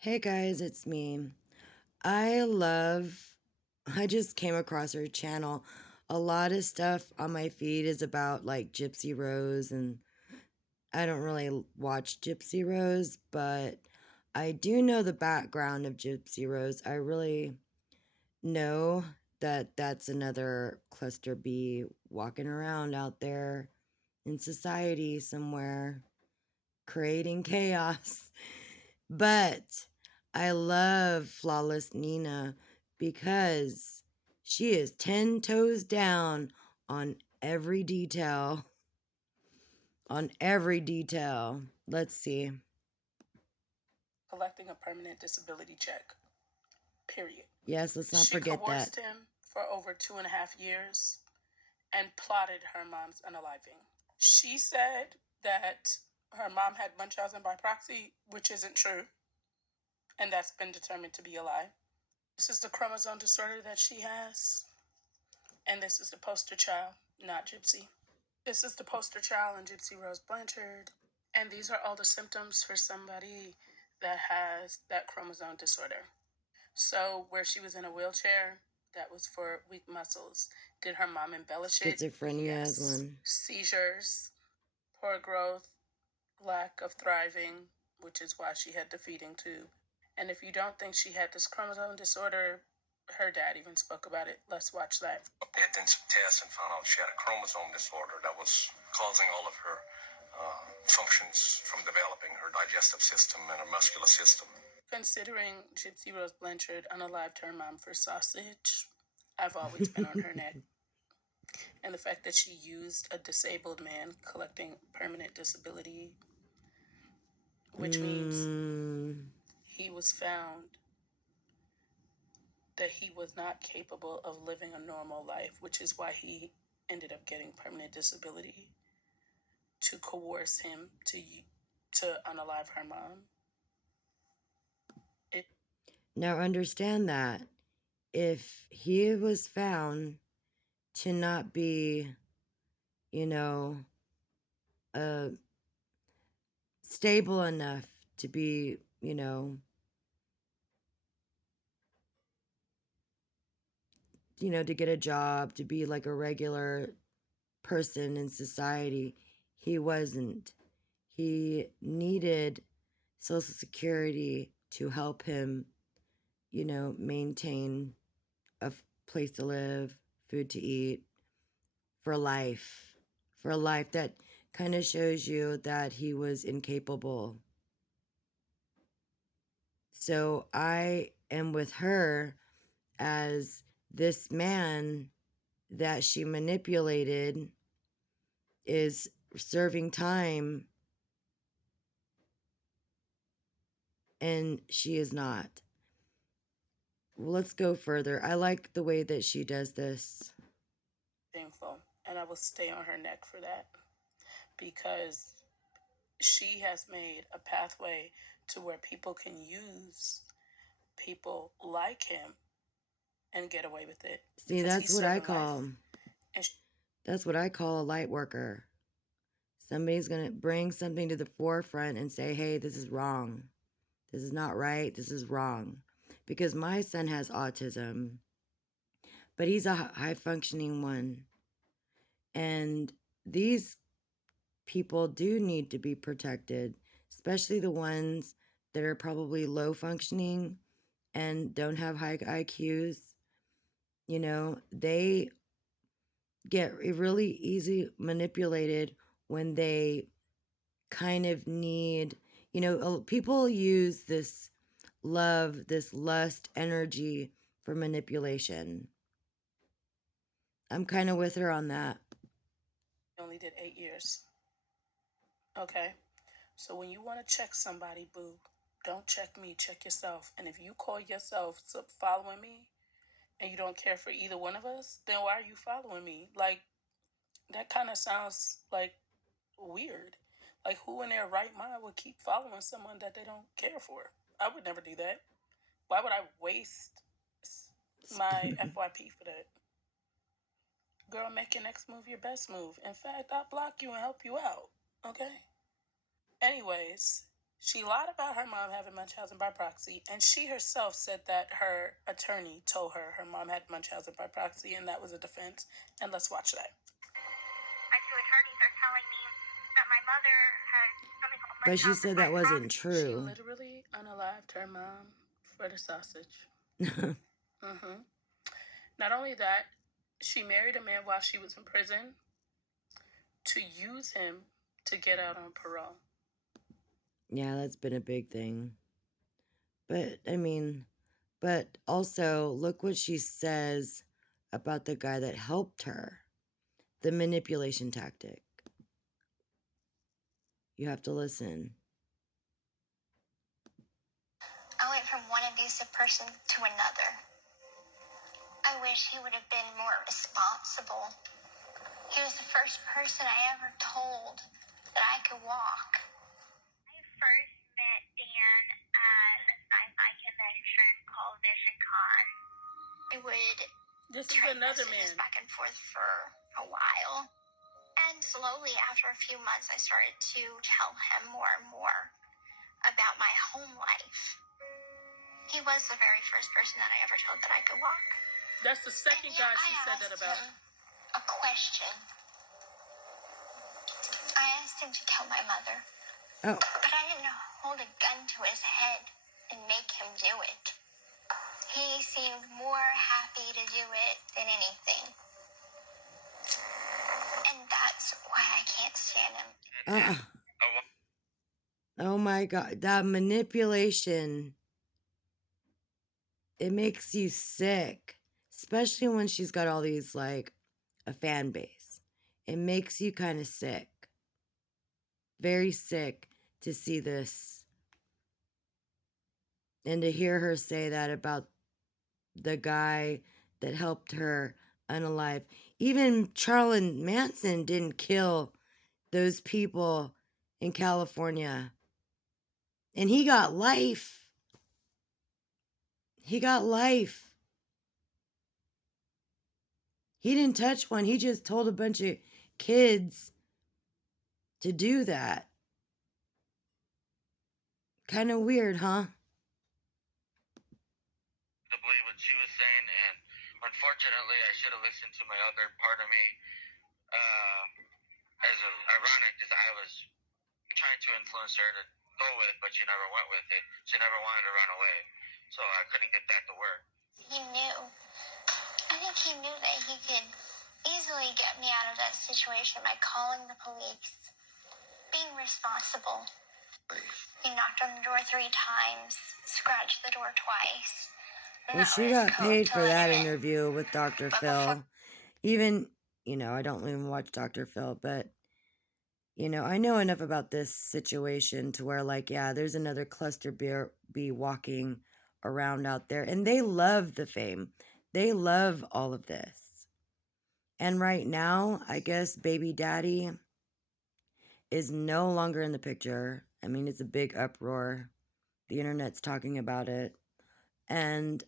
Hey guys, it's me. I just came across her channel. A lot of stuff on my feed is about like Gypsy Rose, and I don't really watch Gypsy Rose, but I do know the background of Gypsy Rose. I really know that that's another cluster B walking around out there in society somewhere creating chaos. But I love Flawless Nina because she is 10 toes down on every detail. On every detail. Let's see. Collecting a permanent disability check. Period. Yes, let's not She forget coerced that. him for over 2.5 years and plotted her mom's unaliving. She said that her mom had Munchausen by proxy, which isn't true, and that's been determined to be a lie. This is the chromosome disorder that she has, and this is the poster child, not Gypsy. This is the poster child in Gypsy Rose Blanchard, and these are all the symptoms for somebody that has that chromosome disorder. So, where she was in a wheelchair, that was for weak muscles. Did her mom embellish it? Schizophrenia has Yes. one. Seizures, poor growth, lack of thriving, which is why she had the feeding tube. And if you don't think she had this chromosome disorder, her dad even spoke about it. Let's watch that. They had done some tests and found out she had a chromosome disorder that was causing all of her functions from developing, her digestive system and her muscular system. Considering Gypsy Rose Blanchard unalived her mom for sausage, I've always been on her neck. And the fact that she used a disabled man collecting permanent disability, which means he was found that he was not capable of living a normal life, which is why he ended up getting permanent disability to coerce him to unalive her mom. Now understand that if he was found to not be, stable enough to be, to get a job, to be like a regular person in society, he wasn't. He needed Social Security to help him, maintain a place to live, food to eat, for life. For life. That kind of shows you that he was incapable. So I am with her as this man that she manipulated is serving time and she is not. Well, let's go further. I like the way that she does this. Shameful. And I will stay on her neck for that because she has made a pathway to where people can use people like him and get away with it. See, that's what I call a light worker. Somebody's going to bring something to the forefront and say, hey, this is wrong. This is not right. This is wrong. Because my son has autism, but he's a high functioning one. And these people do need to be protected, especially the ones that are probably low functioning and don't have high IQs. They get really easy manipulated when they kind of need, people use this love, this lust energy for manipulation. I'm kind of with her on that. Only did 8 years. Okay. So when you want to check somebody, boo, don't check me, check yourself. And if you call yourself following me and you don't care for either one of us, then why are you following me? Like, that kind of sounds like weird. Like, who in their right mind would keep following someone that they don't care for? I would never do that. Why would I waste my FYP for that? Girl, make your next move your best move. In fact, I'll block you and help you out. Okay? Anyways, She lied about her mom having Munchausen by proxy, and she herself said that her attorney told her her mom had Munchausen by proxy, and that was a defense. And let's watch that. My two attorneys are telling me that my mother has something called But she Munchausen said by that wasn't proxy. She true. literally unalived her mom for the sausage. Not only that, she married a man while she was in prison to use him to get out on parole. Yeah, that's been a big thing. But, I mean, but also, look what she says about the guy that helped her. The manipulation tactic. You have to listen. I went from one abusive person to another. I wish he would have been more responsible. He was the first person I ever told that I could walk. I first met Dan at a sci-fi convention called VisionCon. I would This is trade another messages man. back and forth for a while. And slowly, after a few months, I started to tell him more and more about my home life. He was the very first person that I ever told that I could walk. That's the second And guy yet she I said that asked about. him a question. I asked him to kill my mother, Oh, but I didn't hold a gun to his head and make him do it. He seemed more happy to do it than anything. And that's why I can't stand him. Oh my God. That manipulation, it makes you sick. Especially when she's got all these, like, a fan base. It makes you kind of sick. Very sick to see this. And to hear her say that about the guy that helped her unalive. Even Charles Manson didn't kill those people in California. And he got life. He got life. He didn't touch one. He just told a bunch of kids to do that. Kind of weird, huh? To believe what she was saying, and unfortunately, I should have listened to my other part of me. Ironic, because I was trying to influence her to go with, but she never went with it. She never wanted to run away, so I couldn't get that to work. He knew. I think he knew that he could easily get me out of that situation by calling the police, being responsible. He knocked on the door 3 times, scratched the door twice. Well, she got paid for that interview with Dr. Phil. Even, I don't even watch Dr. Phil, but, I know enough about this situation to where, like, yeah, there's another cluster bee walking around out there. And they love the fame. They love all of this. And right now, I guess baby daddy is no longer in the picture. I mean, it's a big uproar. The internet's talking about it. And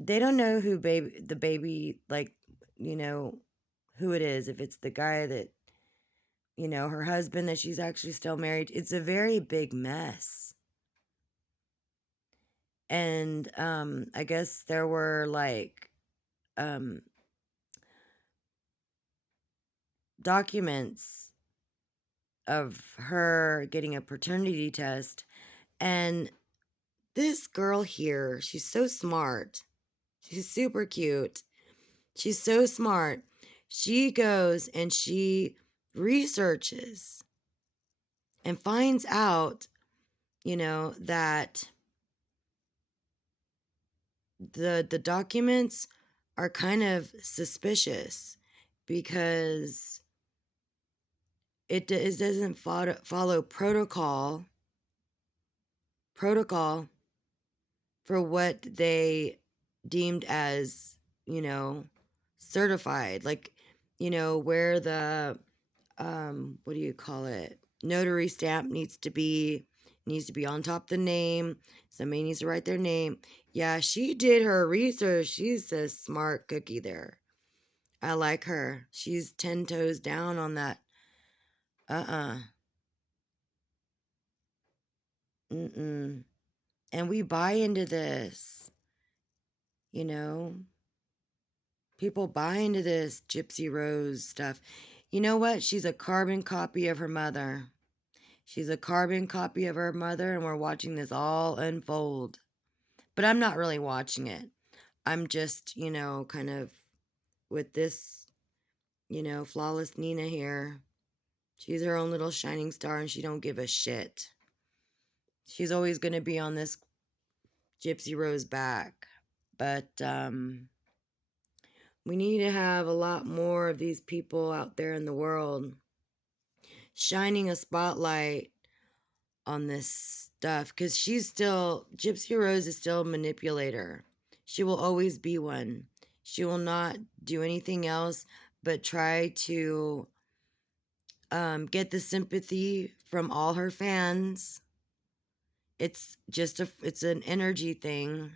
they don't know who the baby, like, who it is. If it's the guy that, her husband that she's actually still married. It's a very big mess. And I guess there were, like, documents of her getting a paternity test. And this girl here, she's so smart. She's super cute. She's so smart. She goes and she researches and finds out, that the documents are kind of suspicious because it doesn't follow protocol for what they deemed as, certified. Like, where the, what do you call it? Notary stamp needs to be on top of the name. Somebody needs to write their name. Yeah, she did her research. She's a smart cookie there. I like her. She's 10 toes down on that. Mm-mm. And we buy into this, you know? People buy into this Gypsy Rose stuff. You know what? She's a carbon copy of her mother. She's a carbon copy of her mother, and we're watching this all unfold. But I'm not really watching it. I'm just, kind of with this, flawless Nina here. She's her own little shining star, and she don't give a shit. She's always going to be on this Gypsy Rose back. But we need to have a lot more of these people out there in the world shining a spotlight on this stuff, because Gypsy Rose is still a manipulator. She will always be one. She will not do anything else but try to get the sympathy from all her fans. It's an energy thing.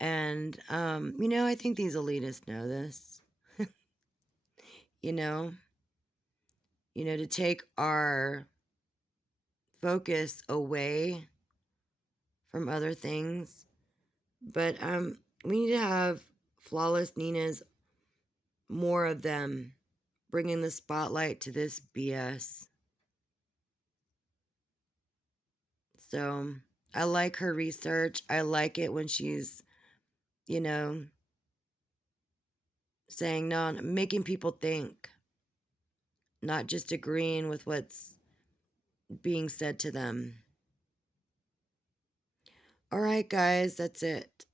And, I think these elitists know this. To take our focus away from other things. But we need to have flawless Ninas, more of them, bringing the spotlight to this BS. So I like her research. I like it when she's, saying no, making people think, not just agreeing with what's being said to them. All right, guys, that's it.